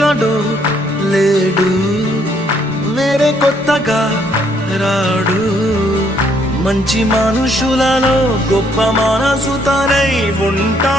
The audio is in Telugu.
ఎక్కడో లేడు, వేరే కొత్తగా రాడు. మంచి మనుషులలో గొప్ప మనసు తనై ఉంటా.